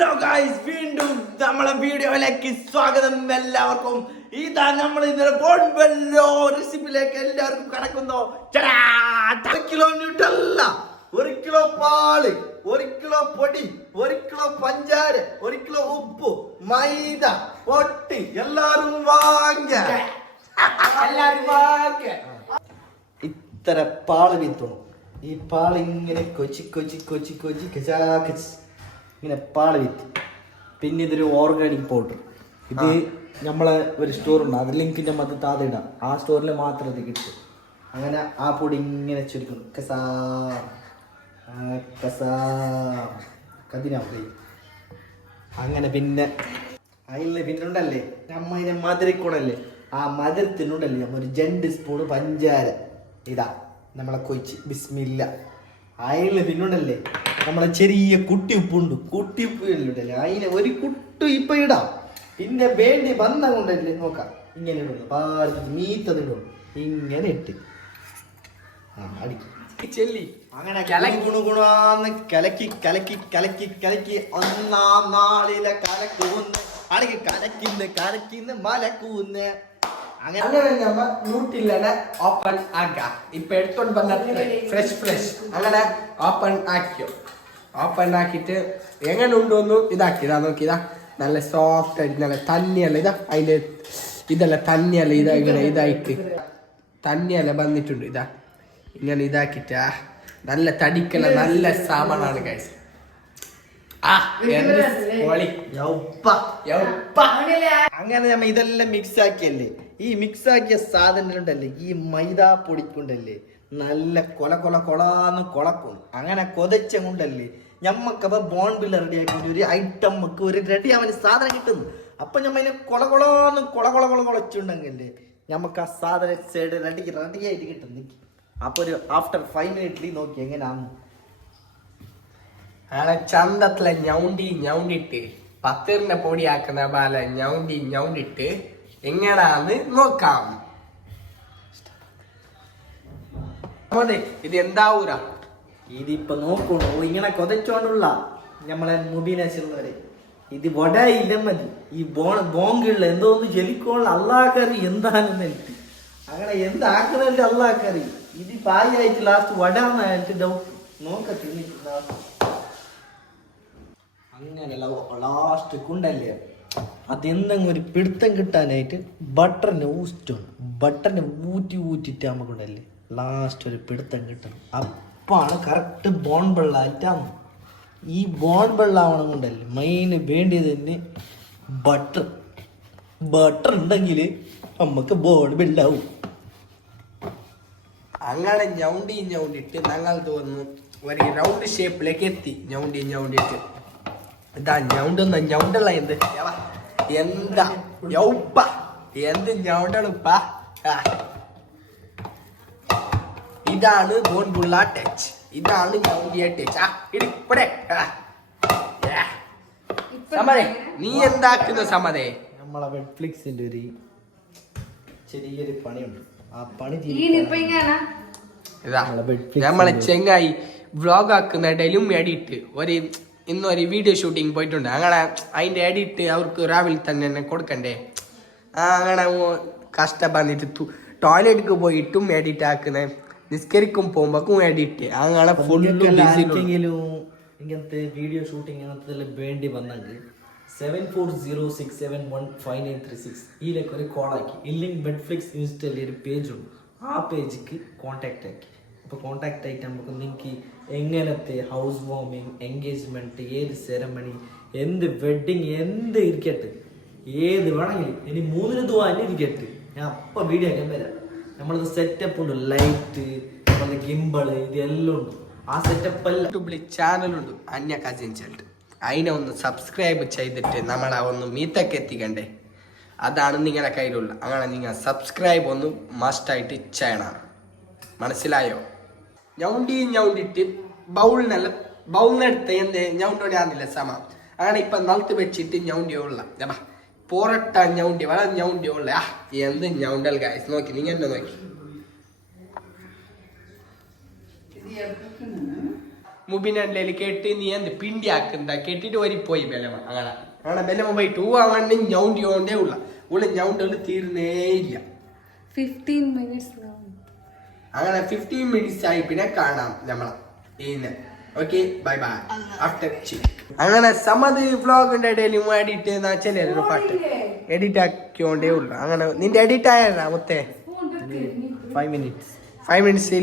Hello guys, വീണ്ടും നമ്മളെ വീഡിയോയിലേക്ക് സ്വാഗതം എല്ലാവർക്കും. ഇതാ നമ്മൾ ഇന്നലെ ബോൺബെല്ലോ റെസിപ്പിയിലേക്ക് എല്ലാവർക്കും കടക്കുന്നു. 1 കിലോ ന്യൂട്ടല്ല, 1 കിലോ പാല്, 1 കിലോ പൊടി, 1 കിലോ പഞ്ചാര, 1 കിലോ ഉപ്പ്, മൈദ, പൊട്ടി എല്ലാരും വാങ്ങ. ഇത്ര പാല് വിത്തോണം. ഈ പാല് ഇങ്ങനെ കൊച്ചി കൊച്ചി കൊച്ചി കൊച്ചി കച്ചാക്കച്ച് ഇങ്ങനെ പാല് വിത്ത്. പിന്നെ ഇതൊരു ഓർഗാനിക് പൗഡർ. ഇത് നമ്മളെ ഒരു സ്റ്റോറുണ്ട്, അത് ലിങ്ക് നമ്മൾ താഴെ ഇടാം. ആ സ്റ്റോറിൽ മാത്രം ഇത് കിട്ടും. അങ്ങനെ ആ പൊടി ഇങ്ങനെ ചുരുക്കണം. കസാ കസാ കതിനാ പോയി. അങ്ങനെ പിന്നെ അതിൽ പിന്നെ ഉണ്ടല്ലേ നമ്മ അതിനെ മധുരക്കൂടല്ലേ, ആ മധുരത്തിനുണ്ടല്ലേ നമ്മൾ ഒരു 2 സ്പൂൺ പഞ്ചാര ഇതാ നമ്മളെ കൊയിച്ച് ബിസ്മില്ല. അതിൽ പിന്നുണ്ടല്ലേ നമ്മളെ ചെറിയ കുട്ടി ഉപ്പുണ്ട്, കുട്ടി ഉപ്പ് ഉണ്ടല്ലേ അതിനെ ഒരു കുട്ടു ഇപ്പം ഇടാം. പിന്നെ വേണ്ടി വന്ന കൊണ്ടല്ലേ നോക്കാം. ഇങ്ങനെ ഇടുന്നു പാടത്ത് മീത്തതിടും ഇങ്ങനെ ഇട്ട് അടിക്കും ചെല്ലി. അങ്ങനെ ഗുണഗുണാന്ന് കലക്കി കലക്കി കലക്കി കലക്കി ഒന്നാം നാളിലെ കലക്കൂന്ന് അടക്കി കലക്കിന്ന് കലക്കിന്ന് മലക്കൂന്ന്. അങ്ങനെ നമ്മ ന്യൂട്ടില്ലനെ ഓപ്പൺ ആക്ക. ഇപ്പൊ എടുത്തോണ്ട് വന്ന ഫ്രഷ് അങ്ങനെ ഓപ്പൺ ആക്കിയോ. ഓപ്പൺ ആക്കിയിട്ട് എങ്ങനെ ഉണ്ടോന്നു ഇതാക്കിയതാ നോക്കിയതാ. നല്ല സോഫ്റ്റ് ആയിട്ട് നല്ല തന്നെയല്ല ഇതാ അതിന്റെ ഇതെല്ലാം തന്നെയല്ല ഇതാ ഇങ്ങനെ ഇതായിട്ട് തന്നെയല്ല വന്നിട്ടുണ്ട്. ഇതാ ഇങ്ങനെ ഇതാക്കിട്ടാ നല്ല തടിക്കല നല്ല സാമാനാണ് ഗൈസ്. അങ്ങനെ നമ്മ ഇതെല്ലാം മിക്സ് ആക്കിയല്ലേ. ഈ മിക്സ് ആക്കിയ സാധനങ്ങളുണ്ടല്ലേ ഈ മൈദ പൊടിക്കുണ്ടല്ലേ നല്ല കൊല കൊല കൊളാന്ന് കൊളക്കും. അങ്ങനെ കൊതച്ച കൊണ്ടല്ലേ ഞമ്മക്കപ്പ ബോൺബില്ല റെഡി ആക്കി ഒരു ഐറ്റം നമുക്ക് ഒരു റെഡി ആവാൻ സാധനം കിട്ടുന്നു. അപ്പൊ ഞമ്മ ഇതിനെ കൊള കൊളാന്ന് കൊള കൊള കൊള കൊളച്ചുണ്ടെങ്കിലേ ഞമ്മക്ക് ആ സാധനം സൈഡ് റെഡി ആയിട്ട് കിട്ടുന്നു. അപ്പൊ ഒരു ആഫ്റ്റർ 5 മിനിറ്റിൽ നോക്കി എങ്ങനെയാന്ന്. അങ്ങനെ ചന്തത്തിലെ ഞൗണ്ടിട്ട് 10 പൊടി ആക്കുന്ന പോലെ ഞൗണ്ടിട്ട് എങ്ങനാന്ന് നോക്കാം. ഇത് എന്താവൂരാ ഇതിപ്പോ നോക്കണോ ഇങ്ങനെ കൊതച്ചോണ്ടുള്ള നമ്മളെ മുബീനവരെ ഇത് വടയില്ല മതി. ഈ ബോങ്കുള്ള എന്തോന്ന് ജലിക്കോള്ള അള്ളാക്കറി എന്താണെന്ന് എനിക്ക് അങ്ങനെ എന്താക്കുന്നതിന്റെ അള്ളാക്കറി. ഇത് പായായിട്ട് ലാസ്റ്റ് വടാന്നായിട്ട് ഡൗട്ട് നോക്കത്തി. അങ്ങനെ ലാസ്റ്റ് കൊണ്ടല്ലേ അതെന്തെങ്കിലും ഒരു പിടുത്തം കിട്ടാനായിട്ട് ബട്ടറിനെ ഊറ്റിട്ട് നമുക്കുണ്ടല്ലേ ലാസ്റ്റ് ഒരു പിടുത്തം കിട്ടണം. അപ്പാണ് കറക്റ്റ് ബോൺ വെള്ളമായിട്ടാണ്. ഈ ബോൺ വെള്ളമാവണം കൊണ്ടല്ലേ മെയിൻ വേണ്ടിയത് തന്നെ ബട്ടർ ഉണ്ടെങ്കിൽ നമുക്ക് ബോൺ വെള്ളാവും. അങ്ങനെ ഞൗണ്ടിട്ട് ഞങ്ങൾ തോന്നുന്നു ഒരു റൗണ്ട് ഷേപ്പിലേക്ക് എത്തി. ഞൗണ്ടിട്ട് ഇതാ ഞൗണ്ടുള്ള എന്ത് എന്താ യൗപ്പ എന്ത് ഞൗണ്ടളുപ്പ. ഇതാണ് ബോൺബുള്ള ടച്ച്, ഇതാണ് ഞൗണ്ടിയ ടച്ച്. ഇവിടെ സമതേ നീ എന്താക്കുന്ന സമതേ? നമ്മളെ നെറ്റ്ഫ്ലിക്സിന്റെ ഒരു ചെറിയൊരു പണിയുണ്ട്. ആ പണി ഇതാ നമ്മളെ ചെങ്ങായി വ്ളോഗ് ആക്കുന്ന ഇടയിലും എഡിറ്റ് ഇന്നൊരു വീഡിയോ ഷൂട്ടിങ് പോയിട്ടുണ്ട്. അങ്ങനെ അതിൻ്റെ എഡിറ്റ് അവർക്ക് രാവിലെ തന്നെ കൊടുക്കണ്ടേ. അങ്ങനെ കഷ്ടപ്പെട്ടിട്ട് ടോയ്ലറ്റിക്ക് പോയിട്ടും എഡിറ്റ് ആക്കുന്നത്, നിസ്കരിക്കും പോകുമ്പോഴേക്കും എഡിറ്റ്. അങ്ങനെ ഫുള്ളെങ്കിലും ഇങ്ങനത്തെ വീഡിയോ ഷൂട്ടിങ് അങ്ങനത്തെ വേണ്ടി വന്നെങ്കിൽ 7406715936 ഇതിലേക്ക് ഒരു കോളാക്കി ഇല്ലെങ്കിൽ നെറ്റ്ഫ്ലിക്സ് ഇൻസ്റ്റയിൽ ഒരു പേജുണ്ട്. ആ പേജിക്ക് കോൺടാക്റ്റ് ആക്കി. അപ്പോൾ കോൺടാക്റ്റ് ആയിട്ട് നമുക്ക് നിങ്ങൾക്ക് എങ്ങനത്തെ ഹൗസ് വാമിങ്, എൻഗേജ്മെൻറ്റ്, ഏത് സെറമണി, എന്ത് വെഡ്ഡിങ്, എന്ത് ഇരിക്കട്ടെ, ഏത് വേണമെങ്കിലും ഇനി 3 ദിവസം ഇരിക്കട്ടെ, ഞാൻ അപ്പം വീഡിയോ ആക്കാൻ വരാം. നമ്മളത് സെറ്റപ്പ് ഉണ്ട്, ലൈറ്റ്, നമ്മളെ ഗിംബിള്, ഇതെല്ലാം ഉണ്ട്. ആ സെറ്റപ്പ് എല്ലാം യൂട്യൂബിൽ ചാനലുണ്ട് അന്യ കസിൻ ചെൽട്ട്. അതിനെ ഒന്ന് സബ്സ്ക്രൈബ് ചെയ്തിട്ട് നമ്മളെ ഒന്ന് മീത്തൊക്കെ എത്തിക്കണ്ടേ. അതാണ് നിങ്ങളുടെ കയ്യിലുള്ള. അങ്ങനെ നിങ്ങൾ സബ്സ്ക്രൈബ് ഒന്ന് മസ്റ്റായിട്ട് ചെയ്യണം. മനസ്സിലായോ? ഞൗണ്ടിട്ട് ബൗളിനെടുത്ത് എന്ത് ഞൗണ്ടോടിയാന്നില്ല സമ. അങ്ങനെ ഇപ്പൊ നിലത്ത് വെച്ചിട്ട് ഞൗണ്ടിയുള്ള പോരട്ട ഞൗണ്ടി വള ഞൗണ്ടിയുള്ള എന്ത് ഞൗണ്ടൽ ഗായ്സ്. നോക്കി നിങ്ങൾ എന്നെ നോക്കി മുബിനെ കേട്ട് നീ എന്ത് പിണ്ടി ആക്കുന്ന കേട്ടിട്ട് ഒരു പോയി ബലമ അങ്ങനെ അങ്ങനെ ബലമ പോയിട്ട് അവണ്ണി ഞൗണ്ടിയോണ്ടേ ഉള്ള ഞൗണ്ടുകൾ തീർന്നേ ഇല്ല 15 minutes അങ്ങനെ 15 minutes ആയി പിന്നെ കാണാം നമ്മളെ ഇന്ന് ഓക്കെ ബൈ ബൈ ആഫ്റ്റർ അങ്ങനെ സമത് വ്ളോഗിന്റെ ഇടയിൽ എഡിറ്റ് ചെറിയൊരു പാട്ട് എഡിറ്റ് ആക്കിയോണ്ടേ ഉള്ളു അങ്ങനെ നിന്റെ എഡിറ്റ് ആയതാ മുത്തേ 5 minutes 5 minutes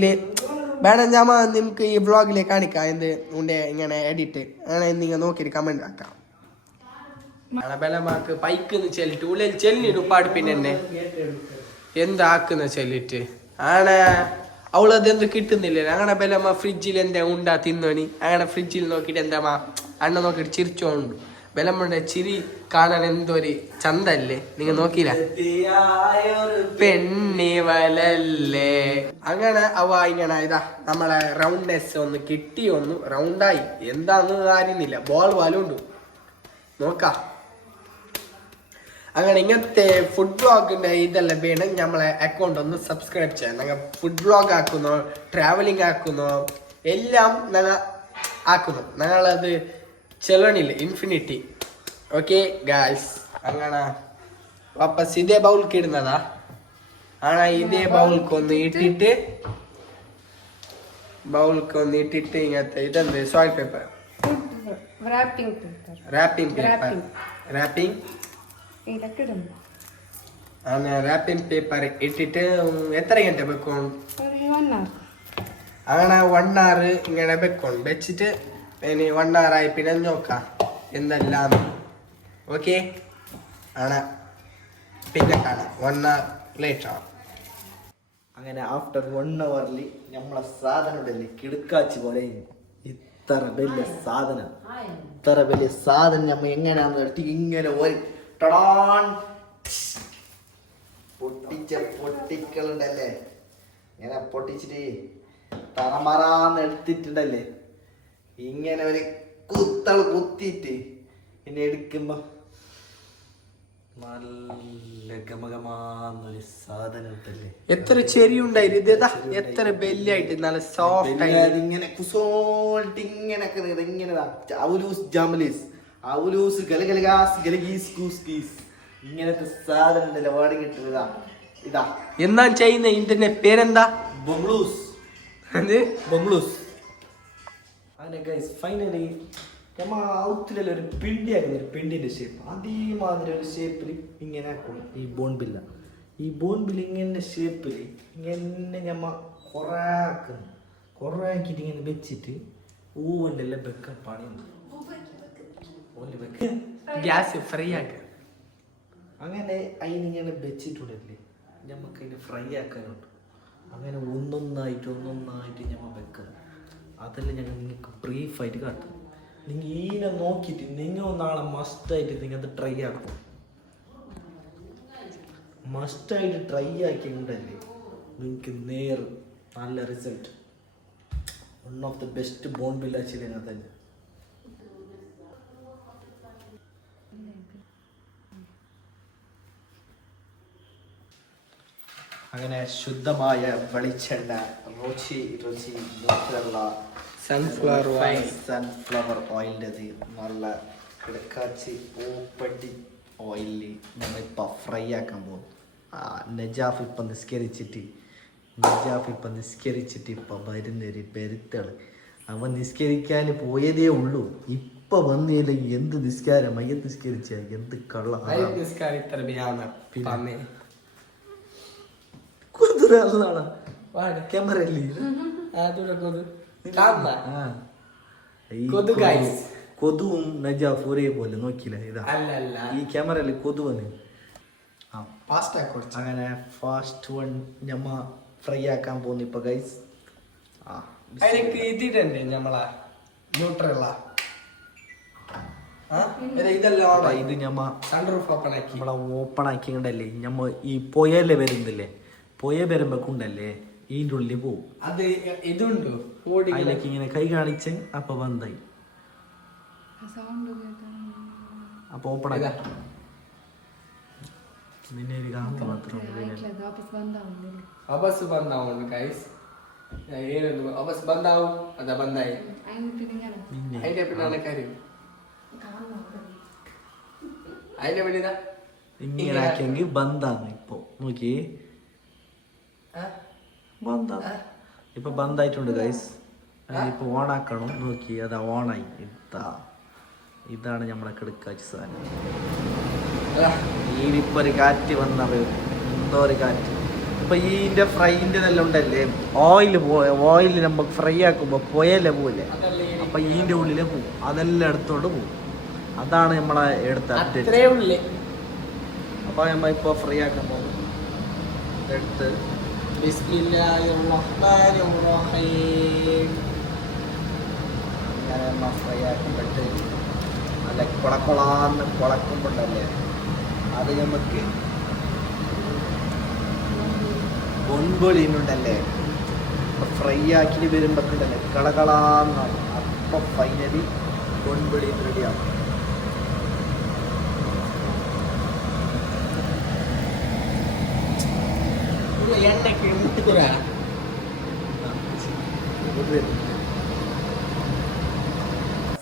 വേണം ഞാൻ നിനക്ക് ഈ വ്ളോഗിലെ കാണിക്കാം എന്ത് ഉണ്ടെ ഇങ്ങനെ എഡിറ്റ് അങ്ങനെ നിങ്ങൾ നോക്കിയിട്ട് കമന്റ് ആക്കാം ബലമാക്ക് പൈക്ക് ചെല്ലിട്ട് ഉള്ളിൽ ചെല്ലിട്ട് ഉപ്പാട് പിന്നെ എന്നെ എന്താക്കുന്ന ചെല്ലിട്ട് ആണ അവളതെന്ത് കിട്ടുന്നില്ല അങ്ങനെ ബലമ്മ ഫ്രിഡ്ജിൽ എന്താ ഉണ്ടാ തിന്നോണി അങ്ങനെ ഫ്രിഡ്ജിൽ നോക്കിയിട്ട് എന്താ അണ്ണ നോക്കിയിട്ട് ചിരിച്ചോണ്ടു ബലമ്മയുടെ ചിരി കാണാൻ എന്തൊരു ചന്തല്ലേ നിങ്ങൾ നോക്കിയില്ല പെണ്ണിവലല്ലേ അങ്ങനെ അവ ഇങ്ങനെ ഇതാ നമ്മളെ റൗണ്ട്നെസ് ഒന്ന് കിട്ടി ഒന്ന് റൗണ്ടായി എന്താന്ന് അറിയുന്നില്ല ബോൾ വാലുണ്ട് നോക്കാം അങ്ങനെ ഇങ്ങനത്തെ ഫുഡ് വ്ളോഗിന്റെ ഇതെല്ലാം വേണം നമ്മളെ അക്കൗണ്ട് ഒന്ന് സബ്സ്ക്രൈബ് ചെയ്യാൻ ഞങ്ങൾ ഫുഡ് വ്ളോഗ് ആക്കുന്നു ട്രാവലിംഗ് ആക്കുന്നു എല്ലാം ഞങ്ങൾ ആക്കുന്നു ഞങ്ങളത് ചെല്ലണില്ല ഇൻഫിനിറ്റി ഓക്കെ ഗായ്സ് അങ്ങനെ വാപ്പസ് ഇതേ ബൗൾക്ക് ഇടുന്നതാ ആണ ഇതേ ബൗൾക്കൊന്ന് ഇട്ടിട്ട് ഇങ്ങനത്തെ ഇതെന്ത് soil paper wrapping wrapping paper ഇട്ടിട്ട് എത്ര ഗಂಟೆ ಬೇಕು അങ്ങനെ 1 hour ഇങ്ങനെ വെക്കണം വെച്ചിട്ട് ഇനി 1 hour ആയി പിന്നെ നോക്കാം എന്തെല്ലാം ഓക്കെ ആണ് പിന്നെ കാണാം 1 hour ലേറ്റർ അങ്ങനെ ആഫ്റ്റർ 1 hour നമ്മളെ സാധനം ഉണ്ടല്ലേ കിടക്കാച്ചി പോലെ ഇത്ര വലിയ സാധനം നമ്മ എങ്ങനെയാന്ന് എടുത്ത് ഇങ്ങനെ ഒരു ടടാൻ പൊട്ടിക്കലുണ്ടല്ലേ ഇങ്ങനെ പൊട്ടിച്ചിട്ട് തറമറാന്ന് എടുത്തിട്ടുണ്ടല്ലേ ഇങ്ങനെ ഒരു കുത്തിയിട്ട് പിന്നെ എടുക്കുമ്പോ നല്ല ഗമഗമാന്നൊരു സാധനം ഉണ്ടല്ലേ എത്ര ചെരി ഉണ്ടായിരുന്നു ഇതേതാ എത്ര ബെല്ലായിട്ട് നല്ല സോഫ്റ്റ് ആയിട്ട് ഇങ്ങനെ കുസോൾട്ട് ഇങ്ങനെ ഔലൂസ് ജാമലീസ് ഔലൂസ് ഗലഗലഗാസ് ഗലഗീസ് കൂസ്കീസ് ഇങ്ങനത്തെ സാധനം ഉണ്ടല്ലോ വാടി കിട്ടുന്നതാ ഇതാ എന്നാ ചെയ്യുന്ന ഇതിന്റെ പേരെന്താ ബംഗ്ലൂസ് ബംഗ്ലൂസ് അങ്ങനെ ഗൈസ് ഫൈനലി നമ്മ ഔത്തിലുള്ള ഒരു പിണ്ടിയാക്കുന്ന ഒരു പിണ്ടിന്റെ ഷേപ്പ് അതേമാതിരി ഒരു ഷേപ്പിൽ ഇങ്ങനെ ആക്കണം ഈ ബോൺബില്ല ഇങ്ങനെ ഷേപ്പിൽ ഇങ്ങനെ നമ്മ കുറേ ആക്കിയിട്ട് ഇങ്ങനെ വെച്ചിട്ട് ഊവൻ്റെ എല്ലാം വെക്കാൻ പണിയുണ്ട് ഗ്യാസ് ഫ്രൈ ആക്ക അങ്ങനെ അതിനിങ്ങനെ വെച്ചിട്ടുണ്ടല്ലേ നമുക്ക് അതിന് ഫ്രൈ ആക്കാനുണ്ട് അങ്ങനെ ഒന്നൊന്നായിട്ട് ഞമ്മ വെക്കുക അതെല്ലാം ഞങ്ങൾ നിങ്ങൾക്ക് ബ്രീഫായിട്ട് കാട്ടും നിങ്ങൾ ഈനെ നോക്കിയിട്ട് നിങ്ങൾ നാളെ മസ്റ്റായിട്ട് നിങ്ങൾ അത് ട്രൈ ആക്കണം മസ്റ്റായിട്ട് ട്രൈ ആക്കിയിട്ടുണ്ടല്ലേ നിങ്ങൾക്ക് നല്ല result one of the best ബോൺ ബില്ലാച്ചിൽ ഞങ്ങൾ തന്നെ അങ്ങനെ ശുദ്ധമായ വെളിച്ചെണ്ണ സൺഫ്ലവർ ഓയിലിൻ്റെത് നല്ല കിടക്കാച്ചി പൂപ്പട്ടി ഓയിലിൽ നമ്മളിപ്പോൾ ഫ്രൈ ആക്കാൻ പോകും നജാഫ് ഇപ്പം നിസ്കരിച്ചിട്ട് ഇപ്പം വരുന്നൊരു പെരുത്തള് അവൻ നിസ്കരിക്കാൻ പോയതേ ഉള്ളൂ ഇപ്പം വന്നില്ലെങ്കിൽ എന്ത് നിസ്കാരം മയ്യത്ത് നിസ്കരിച്ച എന്ത് കള്ള ക്യാമറ കൊതുവും നജാഫ് ഒരേപോലെ നോക്കിയില്ല ഇതാ ഈ ക്യാമറയിൽ കൊതുവന് അങ്ങനെ ഫാസ്റ്റ് വൺ ഞമ്മ ഫ്രൈ ആക്കാൻ പോകുന്നു ഇപ്പൊ ഗൈസ് ഇത് ഞമ്മ നമ്മളെ ഓപ്പൺ ആക്കിണ്ടല്ലേ ഞമ്മ ഈ പൊയല്ലേ വരുന്നില്ലേ പൊയ വരുമ്പോണ്ടല്ലേ ഇതിൻ്റെ ഉള്ളിൽ പോവും അത് ഇതുണ്ടോ അതിലേക്ക് ഇങ്ങനെ കൈ കാണിച്ച് അപ്പൊ ബന്ധായി അപ്പൊ ഓപ്പൺ ആക്കാം നിന്നെ ഒരു കാണുമ്പോ മാത്രം വാപസ് വന്നാവുന്നു ഗൈസ് ಏನದು ವಾಪಸ್ ಬಂದಾವು ಅದ ಬಂದಾಯಿ അതിന് അതിന്റെ പിന്നാലെ കാര്യം അതിന്റെ പിന്നിതാ ഇങ്ങനെ ആക്കിയെങ്കിൽ ബന്ധാണ് ഇപ്പൊ നോക്കി ബന്ധ ഇപ്പൊ ബന്ധായിട്ടുണ്ട് ഗൈസ് ഇപ്പൊ ഓണാക്കണം നോക്കി അതാ ഓണായി ഇതാണ് നമ്മളെ കിടക്കാച്ച സാധനം ഈനിപ്പോ ഒരു കാറ്റ് വന്നത് എന്തോ ഒരു കാറ്റ് ഇപ്പൊ ഈന്റെ ഫ്രൈൻ്റെ ഇതെല്ലാം ഉണ്ടല്ലേ ഓയിൽ നമുക്ക് ഫ്രൈ ആക്കുമ്പോ പോയല്ലേ പോലെ അപ്പൊ ഈന്റെ ഉള്ളിലെ പോവും അതെല്ലാം എടുത്തോണ്ട് പോവും അതാണ് നമ്മളെ എടുത്ത അപ്ഡേറ്റ് അത്രേ ഉള്ളേ അപ്പൊ നമ്മ ഇപ്പൊ ഫ്രൈ ആക്കാൻ പോകും എടുത്ത് അങ്ങനെ നമ്മ ഫ്രൈ ആക്കിയിട്ട് നല്ല കുളക്കുളാന്ന് കുളക്കുമ്പോണ്ടല്ലേ അത് നമുക്ക് പൊൻപൊളിയുണ്ടല്ലേ ഫ്രൈ ആക്കി വരുമ്പോണ്ടല്ലേ കളകളാന്നാണ് അപ്പൊ ഫൈനലി പൊൻപൊളി റെഡിയാവും എണ്ണക്ക് മുട്ടുകുറ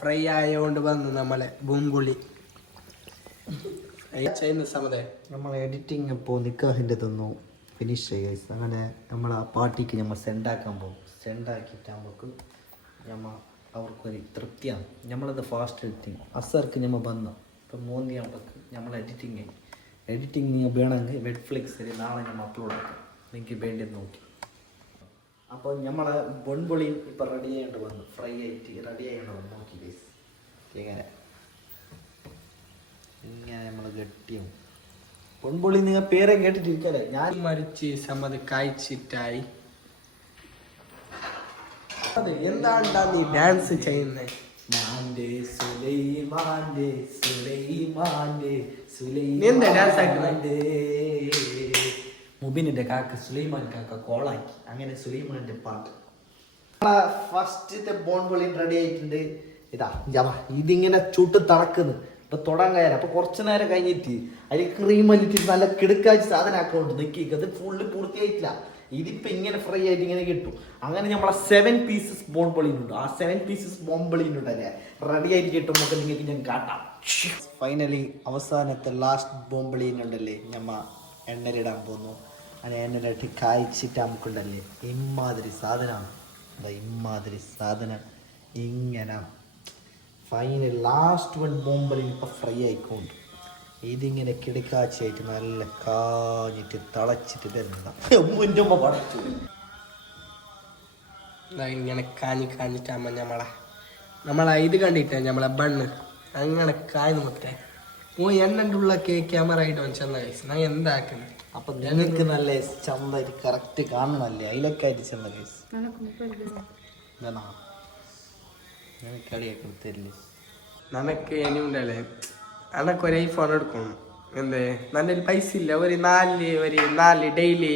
ഫ്രൈ ആയതുകൊണ്ട് വന്നു നമ്മളെ ബൂമ്പുളി ചെയ്യുന്ന സമുദായം നമ്മൾ എഡിറ്റിംഗ് ഇപ്പോൾ നിക്കാഹിൻ്റെ തന്നു ഫിനിഷ് ചെയ്യുക അങ്ങനെ നമ്മൾ ആ പാർട്ടിക്ക് നമ്മൾ സെൻഡാക്കാൻ പോകും സെൻഡാക്കിയിട്ട് നമുക്ക് നമ്മൾ അവർക്കൊരു തൃപ്തിയാണ് നമ്മളത് ഫാസ്റ്റ് എഡിറ്റിങ് അസർക്ക് നമ്മൾ വന്നു ഇപ്പം 3 ആകുമ്പോഴേക്ക് നമ്മൾ എഡിറ്റിംഗ് ചെയ്യും എഡിറ്റിംഗ് നിങ്ങൾ വേണമെങ്കിൽ വെറ്റ്ഫ്ലിക്സിൽ നാളെ നമ്മൾ അപ്ലോഡ് ആക്കാം നിങ്ങൾക്ക് വേണ്ടി നോക്കി അപ്പോൾ നമ്മളെ പൊൻപൊളിയും ഇപ്പം റെഡി ചെയ്യേണ്ടി വന്നു ഫ്രൈ ആയിട്ട് റെഡി ചെയ്യേണ്ടി വന്നു നോക്കി ഗൈസ് ഇങ്ങനെ ഇങ്ങനെ നമ്മൾ ഗട്ടിയും പൊൻപൊളി നിങ്ങൾ പേരെ കേട്ടിട്ടിരിക്കല്ലേ ഞാൻ മരിച്ച് സമ്മതി കായ്ച്ചിട്ടായി അതെ എന്താണ്ടാ നീ ഡാൻസ് ചെയ്യുന്നേ നീ എന്താ ഡാൻസ് ആക്കുന്നേ മുബിനിന്റെ കാക്ക സുലൈമാൻ കാക്ക കോളാക്കി അങ്ങനെ സുലൈമാന്റെ പാട്ട് ഫസ്റ്റത്തെ ബോൺപൊളി റെഡി ആയിട്ടുണ്ട് ഇതാ ജവാ ഇതിങ്ങനെ ചുട്ട് തളക്കുന്നു ഇപ്പൊ തൊടാൻ കയറാം അപ്പൊ കുറച്ചു നേരം കഴിഞ്ഞിട്ട് അതിൽ ക്രീം വലിച്ചിട്ട് നല്ല കിടക്കാച്ച് സാധനം ആക്കോണ്ട് നിൽക്കി അത് ഫുള്ള് പൂർത്തിയായിട്ടില്ല ഇതിപ്പോ ഇങ്ങനെ ഫ്രൈ ആയിട്ട് ഇങ്ങനെ കിട്ടും അങ്ങനെ നമ്മളെ 7 പീസസ് ബോൺപൊളിയുണ്ട് ആ 7 പീസസ് ബോംബൊളിയുണ്ടല്ലേ റെഡി ആയിട്ട് കിട്ടുമ്പോൾ നിങ്ങൾക്ക് ഞാൻ കാട്ടാം ഫൈനലി അവസാനത്തെ ലാസ്റ്റ് ബോംബൊളിയുണ്ടല്ലേ ഞമ്മ എണ്ണയിലിടാൻ പോകുന്നു അങ്ങനെ എണ്ണയിലിട്ട് കായ്ച്ചിട്ട് നമുക്കുണ്ടല്ലേ ഇമ്മാതിരി സാധനമാണ് ഇമ്മാതിരി സാധനം ഇങ്ങനെ ഫൈനൽ ലാസ്റ്റ് വൺ ബോംബിൽ ഇപ്പം ഫ്രൈ ആയിക്കൊണ്ട് ഇതിങ്ങനെ കിടക്കാച്ചായിട്ട് നല്ല കാഞ്ഞിട്ട് തളച്ചിട്ട് തരുന്നതാണ് പടച്ചു ഇങ്ങനെ കാഞ്ഞിട്ടാകുമ്പോ നമ്മളെ ഇത് കണ്ടിട്ടേ നമ്മളെ ബണ്ണ് അങ്ങനെ കായ് മുട്ടേ എണ്ണൻ്റെ ഉള്ള ക്യാമറ ആയിട്ട് വെച്ചെന്ന കേസ് ഞാൻ എന്താക്കുന്നത് അപ്പൊ നിങ്ങൾക്ക് നല്ല ചന്തായിട്ട് കറക്റ്റ് കാണണല്ലേ അതിലൊക്കെ ചെന്ന കേസ് കളിയൊക്കെ തരില്ലേ നനക്ക് ഇനിയുണ്ടല്ലേ അനക്കൊരു ഐഫോൺ എടുക്കണം എന്തേ നല്ല പൈസ ഇല്ല ഒരു നാല് ഡെയിലി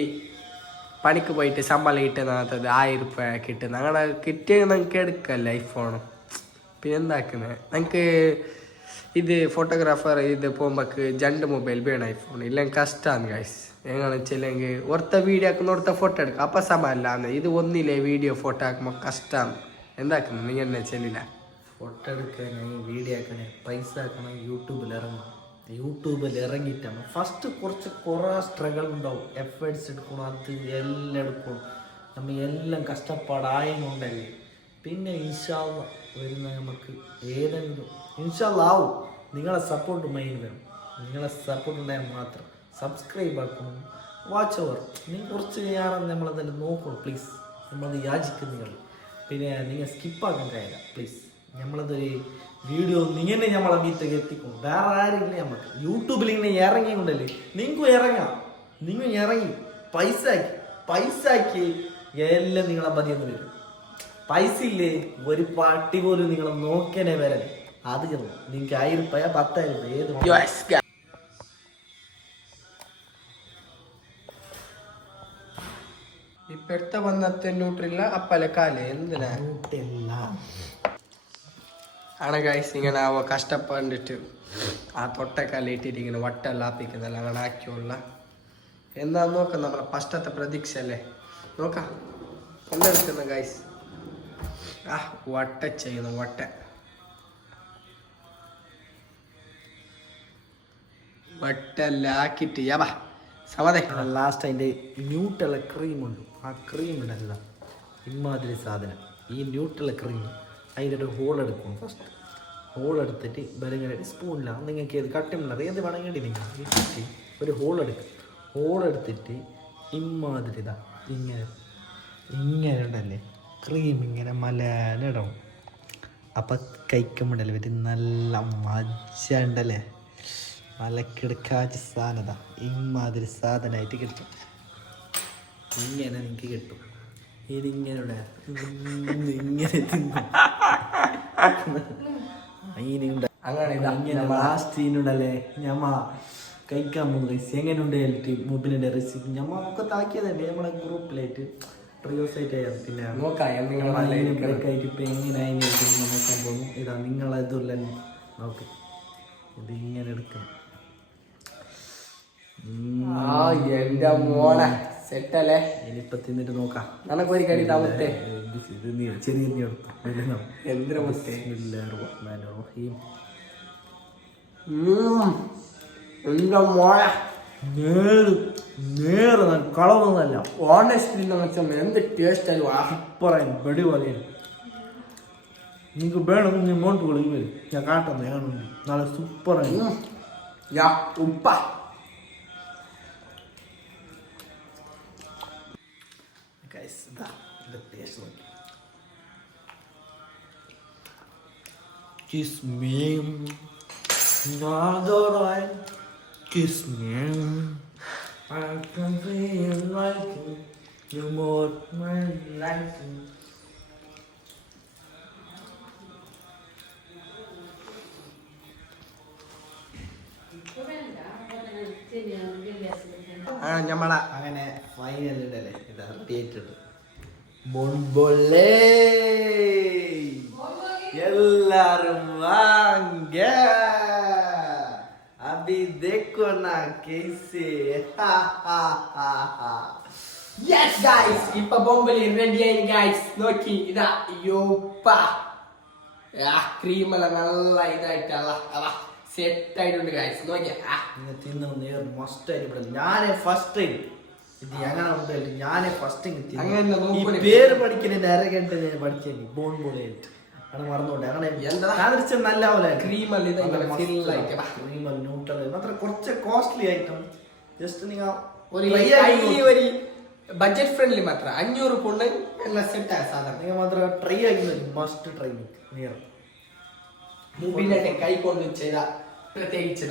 പണിക്ക് പോയിട്ട് ശമ്പളം കിട്ടുന്നത് 1000 രൂപ കിട്ടുന്നത് അങ്ങനെ കിട്ടിയ നമുക്ക് എടുക്കല്ലേ ഐഫോൺ പിന്നെ എന്താക്കുന്നത് നമുക്ക് ഇത് ഫോട്ടോഗ്രാഫർ ഇത് പോകുമ്പോൾക്ക് 2 മൊബൈൽ വേണം ഐഫോൺ ഇല്ലെങ്കിൽ കഷ്ടമാണ് ഗൈസ് എങ്ങനെ വെച്ചില്ലെങ്കിൽ ഒരുത്ത വീഡിയോ ആക്കുന്ന ഒരുത്ത ഫോട്ടോ എടുക്കുക അപ്പം സമയമല്ല ഇത് ഒന്നില്ലേ വീഡിയോ ഫോട്ടോ ആക്കുമ്പോൾ കഷ്ടമാണ് എന്താക്കുന്നത് നിങ്ങൾ എന്നെ ചെല്ലില്ല ഫോട്ടോ എടുക്കാനായി വീഡിയോ ആക്കണേ പൈസ ആക്കണം യൂട്യൂബിൽ ഇറങ്ങണം യൂട്യൂബിൽ ഇറങ്ങിയിട്ടാണ് ഫസ്റ്റ് കുറേ സ്ട്രഗിൾ ഉണ്ടാവും എഫേർട്സ് എടുക്കണം അത് എല്ലാം എടുക്കണം നമ്മൾ എല്ലാം കഷ്ടപ്പാടായതുകൊണ്ടല്ലേ പിന്നെ ഇൻഷാള്ള വരുന്ന നമുക്ക് ഏതെങ്കിലും ഇൻഷാള്ള ആവും നിങ്ങളെ സപ്പോർട്ട് മെയിൻ വേണം നിങ്ങളെ സപ്പോർട്ട് ഉണ്ടായാൽ മാത്രം സബ്സ്ക്രൈബ് ആക്കണം വാച്ച് ഓവർ നിങ്ങൾ കുറച്ച് ഞാനെന്ന് നമ്മളതെല്ലാം നോക്കണം പ്ലീസ് നമ്മളത് യാചിക്കും നിങ്ങൾ പിന്നെ നിങ്ങൾ സ്കിപ്പാക്കാൻ കഴിയില്ല പ്ലീസ് നമ്മളതൊരു വീഡിയോ ഇങ്ങനെ നമ്മളെ വീട്ടിലേക്ക് എത്തിക്കും വേറെ ആരില്ല നമുക്ക് യൂട്യൂബിൽ ഇങ്ങനെ ഇറങ്ങിയുണ്ടല്ലേ നിങ്ങൾക്കും ഇറങ്ങാം നിങ്ങൾ ഇറങ്ങി പൈസ ആക്കി എല്ലാം നിങ്ങളെ പതിയെന്ന് വരും പൈസ ഇല്ലേ ഒരു പാട്ടി പോലും നിങ്ങളെ നോക്കണേ വരാൻ അത് ചെന്നു നിങ്ങൾക്ക് 1000 രൂപ 10,000 രൂപ ഏത് ഇപ്പഴത്തെ വന്നത്തെ ന്യൂട്രില്ല അപ്പല കാല് എന്തിനാ ആണ് ഗൈസ് ഇങ്ങനെ അവ കഷ്ടപ്പെട്ടിട്ട് ആ തൊട്ടക്കാലിട്ടിട്ട് ഇങ്ങനെ വട്ടെല്ലാം ആപ്പിക്കുന്നല്ല അങ്ങനെ ആക്കിയുള്ള എന്താ നോക്കാം നമ്മളെ ഫസ്റ്റത്തെ പ്രതീക്ഷ അല്ലേ നോക്കാം കൊണ്ടെടുക്കുന്നു ഗൈസ്. ആ വട്ട ചെയ്യുന്നു വട്ട വട്ടല്ലാക്കിട്ട് യാ സമതേ. ലാസ്റ്റ് അതിൻ്റെ ന്യൂട്ടുള്ള ക്രീമുണ്ട്. ആ ക്രീം ഉണ്ടല്ല ഇമാതിരി സാധനം. ഈ ന്യൂട്ടുള്ള ക്രീം അതിൻ്റെ ഒരു ഹോൾ എടുക്കും. ഫസ്റ്റ് ഹോൾ എടുത്തിട്ട് ബലങ്ങനെ സ്പൂണിലാണ് നിങ്ങൾക്ക് ഏത് കട്ടിമുള്ളത് ഏത് വേണമെങ്കിൽ നിങ്ങൾ ഇട്ടിട്ട് ഒരു ഹോൾ എടുക്കും. ഹോൾ എടുത്തിട്ട് ഇമാതിരി ഇതാ ഇങ്ങനെ ഇങ്ങനെ ഉണ്ടല്ലേ ക്രീം ഇങ്ങനെ മലനിടണം. അപ്പം കഴിക്കുമ്പോണ്ടല്ലേ ഇത് നല്ല മജ ഉണ്ടല്ലേ. മലക്കിടക്കാച്ച സാധനത ഇമാതിരി സാധനമായിട്ട് കിട്ടും. ഇങ്ങനെ നിങ്ങൾക്ക് കിട്ടും. ഇതിങ്ങനെ ഇങ്ങനെ ഇങ്ങനെ ലാസ്റ്റീനുണ്ടല്ലേ ഞമ്മ കഴിക്കാൻ പോകുന്നത് എങ്ങനെ ഉണ്ടായിട്ട് മൊബൈലിൻ്റെ റെസിപ്പി ഞമ്മ ഒക്കെ താക്കിയതല്ലേ നമ്മളെ ഗ്രൂപ്പിലായിട്ട് ട്രിയോസായിട്ട് പിന്നെ ബ്രേക്കായിട്ട് ഇപ്പം എങ്ങനെ അതിനായിട്ട് നോക്കാൻ പോകുന്നു. ഇതാ നിങ്ങളതുള്ള നോക്ക് ഇത് ഇങ്ങനെ എടുക്കണം. എന്റെ മോളെ സെറ്റല്ലേ. ഇനിയിപ്പൊ തിന്നിട്ട് നോക്കാം. നനക്കൊരു കടി താമത്തെ ചെറിയ എന്തിനാ മുത്തേ എന്റെ മോളെ നേരെ കളവൊന്നല്ല. ഓണസ്റ്റ്ലി എന്ത് ടേസ്റ്റ് ആയി പറയാൻ വെടി പറയും. നിങ്ങൾക്ക് വേണമെങ്കിൽ ഇങ്ങോട്ട് വിളിക്കും വരും. ഞാൻ കാട്ടുന്നു ഞാനുണ്ട് നാളെ സൂപ്പറായി. ഉപ്പ Kiss me, another line. Kiss me, I can feel like you more my life. ഞമ്മള അങ്ങനെ ഫൈനൽ ഉണ്ടല്ലേ ഇതാ തിയേറ്റർ ബോൺബോളേ എല്ലാരും വാങ്ങ അഭി देखो ना कैसे യെസ് ഗൈസ് ഇപ്പൊ ബോംബലി റെഡി ആയി ഗൈസ്. നോക്കി ഇതാ യോപ്പ ക്രീം എല്ലാം നല്ല ഇതായിട്ടല്ല സെറ്റ് ആയിട്ടുണ്ട് ഗൈസ്. നോക്കിയാ തിന്നു മസ്റ്റ് ആയിട്ട് ഞാനേ ഫസ്റ്റ് ടൈം ഇത് അങ്ങനെ ഉണ്ടല്ലോ. ഞാനേ ഫസ്റ്റ് അങ്ങനെ പേര് പഠിക്കുന്ന അരകണ്ട് ഞാൻ പഠിച്ചേക്ക് ബോൺബോളായിട്ട് അത് മറന്നുകൊണ്ട് അങ്ങനെ നല്ല പോലെ ക്രീം അത്ര കുറച്ച് കോസ്റ്റ്ലി ഐറ്റം. ജസ്റ്റ് നിങ്ങൾ ഒരു ബഡ്ജറ്റ് ഫ്രണ്ട്ലി മാത്ര 500 കൊണ്ട് എല്ലാം സെറ്റ് ആയ സാധനം. നിങ്ങൾ മാത്രം ട്രൈ ആക്കുന്നത് മസ്റ്റ് ട്രൈ നിയർ മുബിനെ കൈ കൊണ്ട് ചെയ്ത പ്രത്യേകിച്ച്